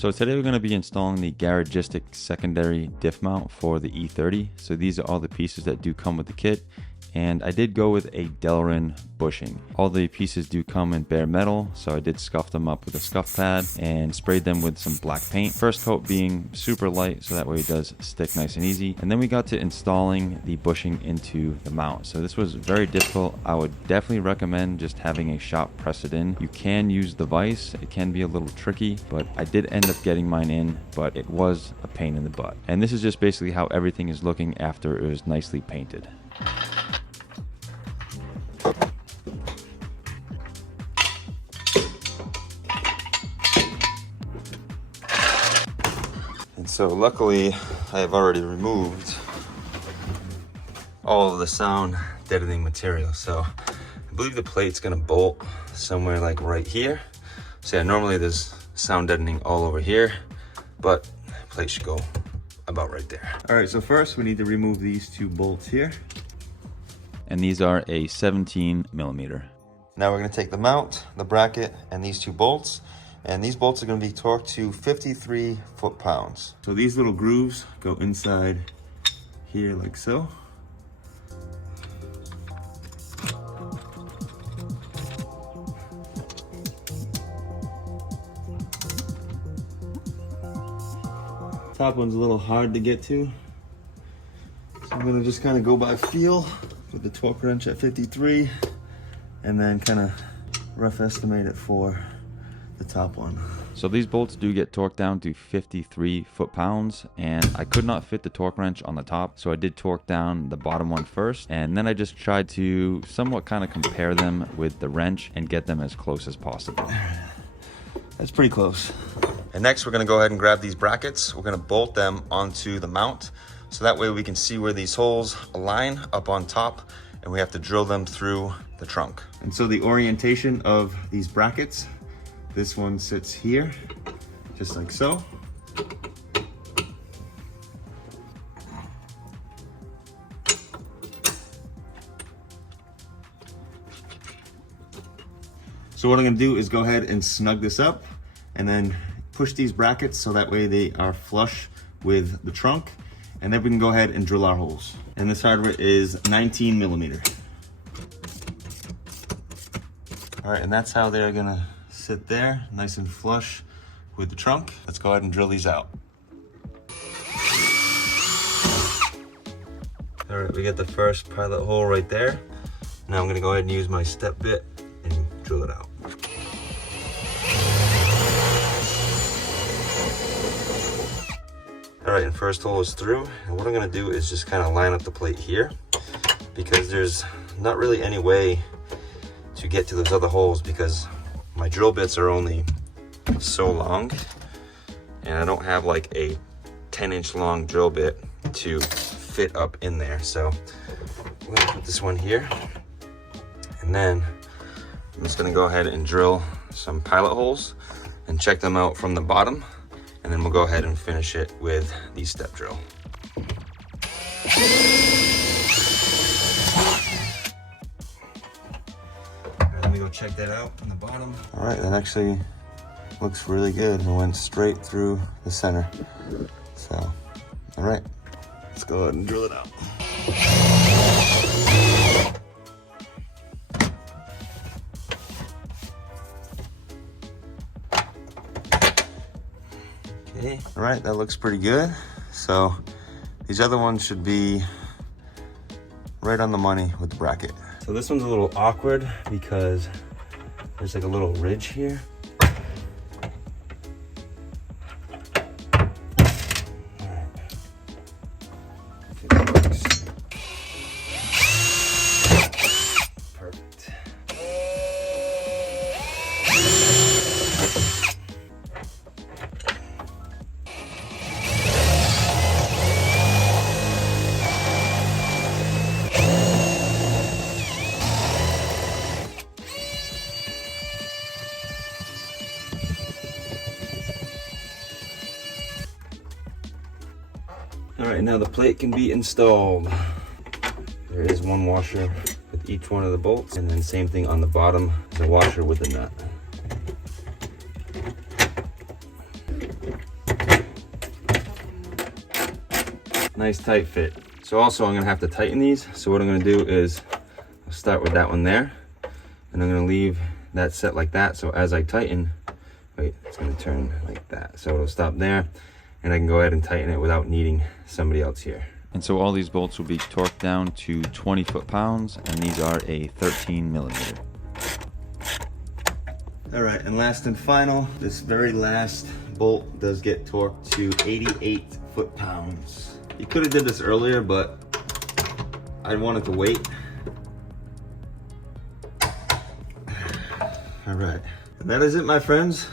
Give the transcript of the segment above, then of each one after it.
So today we're going to be installing the Garagistic secondary diff mount for the E30. So these are all the pieces that do come with the kit. And I did go with a Delrin bushing. All the pieces do come in bare metal, so I did scuff them up with a scuff pad and sprayed them with some black paint. First coat being super light, so that way it does stick nice and easy. And then we got to installing the bushing into the mount. So this was very difficult. I would definitely recommend just having a shop press it in. You can use the vise. It can be a little tricky, but I did end up getting mine in, but it was a pain in the butt. And this is just basically how everything is looking after it was nicely painted. And so luckily I have already removed all of the sound deadening material. So I believe the plate's gonna bolt somewhere like right here. So yeah, normally there's sound deadening all over here, but the plate should go about right there. All right, so first we need to remove these two bolts here. And these are a 17mm. Now we're gonna take the mount, the bracket, and these two bolts. And these bolts are going to be torqued to 53 foot-pounds. So these little grooves go inside here like so. Top one's a little hard to get to. So I'm going to just kind of go by feel with the torque wrench at 53 and then kind of rough estimate it for the top one. So these bolts do get torqued down to 53 foot-pounds, and I could not fit the torque wrench on the top, so I did torque down the bottom one first, and then I just tried to somewhat kind of compare them with the wrench and get them as close as possible. That's pretty close. And next we're going to go ahead and grab these brackets. We're going to bolt them onto the mount, so that way we can see where these holes align up on top, and we have to drill them through the trunk. And so the orientation of these brackets, this one sits here, just like so. So what I'm gonna do is go ahead and snug this up and then push these brackets so that way they are flush with the trunk. And then we can go ahead and drill our holes. And this hardware is 19mm. All right, and that's how they're gonna sit there, nice and flush with the trunk. Let's go ahead and drill these out. All right, we got the first pilot hole right there. Now I'm gonna go ahead and use my step bit and drill it out. All right, and first hole is through. And what I'm gonna do is just kind of line up the plate here because there's not really any way to get to those other holes because my drill bits are only so long and I don't have like a 10-inch long drill bit to fit up in there. So I'm gonna put this one here and then I'm just gonna go ahead and drill some pilot holes and check them out from the bottom, and then we'll go ahead and finish it with the step drill. Let me go check that out on the bottom. All right, that actually looks really good. It went straight through the center. So, all right, let's go ahead and drill it out. Okay, all right, that looks pretty good. So these other ones should be right on the money with the bracket. So this one's a little awkward because there's like a little ridge here. Perfect. All right, now the plate can be installed. There is one washer with each one of the bolts, and then same thing on the bottom, the washer with the nut. Nice tight fit. So also I'm gonna have to tighten these. So what I'm gonna do is I'll start with that one there, and I'm gonna leave that set like that. So as I tighten, wait, it's gonna turn like that. So it'll stop there, and I can go ahead and tighten it without needing somebody else here. And so all these bolts will be torqued down to 20 foot-pounds, and these are a 13 millimeter. All right, and last and final, this very last bolt does get torqued to 88 foot-pounds. You could have did this earlier, but I wanted to wait. All right, and that is it, my friends.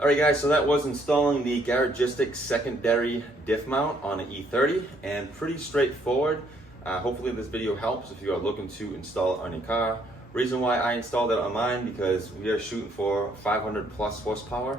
Alright guys, so that was installing the Garagistic secondary diff mount on an E30, and pretty straightforward. Hopefully this video helps if you are looking to install it on your car. Reason why I installed it on mine, because we are shooting for 500 plus horsepower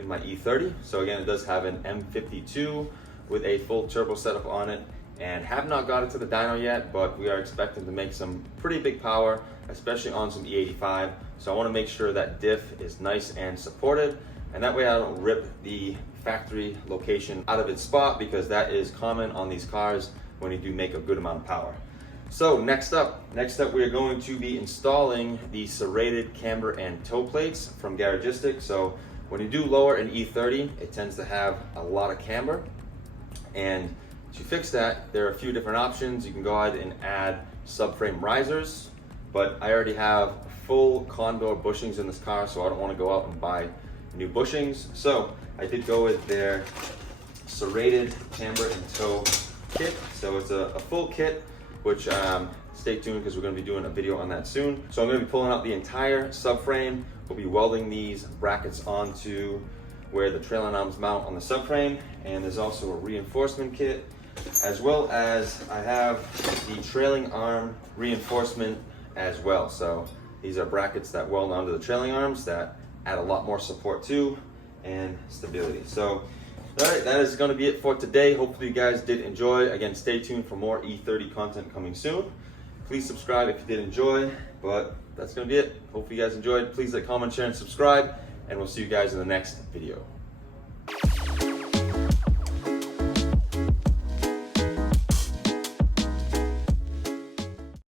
in my E30. So again, it does have an M52 with a full turbo setup on it, and have not got it to the dyno yet, but we are expecting to make some pretty big power, especially on some E85. So I want to make sure that diff is nice and supported, and that way I don't rip the factory location out of its spot, because that is common on these cars when you do make a good amount of power. So next up we are going to be installing the serrated camber and toe plates from Garagistic. So when you do lower an E30, it tends to have a lot of camber, and to fix that, there are a few different options. You can go ahead and add subframe risers, but I already have full Condor bushings in this car, so I don't want to go out and buy new bushings. So I did go with their serrated camber and toe kit. So it's a full kit, which stay tuned, because we're going to be doing a video on that soon. So I'm going to be pulling out the entire subframe. We'll be welding these brackets onto where the trailing arms mount on the subframe, and there's also a reinforcement kit, as well as I have the trailing arm reinforcement as well. So these are brackets that weld onto the trailing arms that add a lot more support too, and stability. So all right, that is going to be it for today. Hopefully you guys did enjoy. Again, stay tuned for more E30 content coming soon. Please subscribe if you did enjoy, but that's going to be it. Hopefully you guys enjoyed. Please like, comment, share, and subscribe, and we'll see you guys in the next video.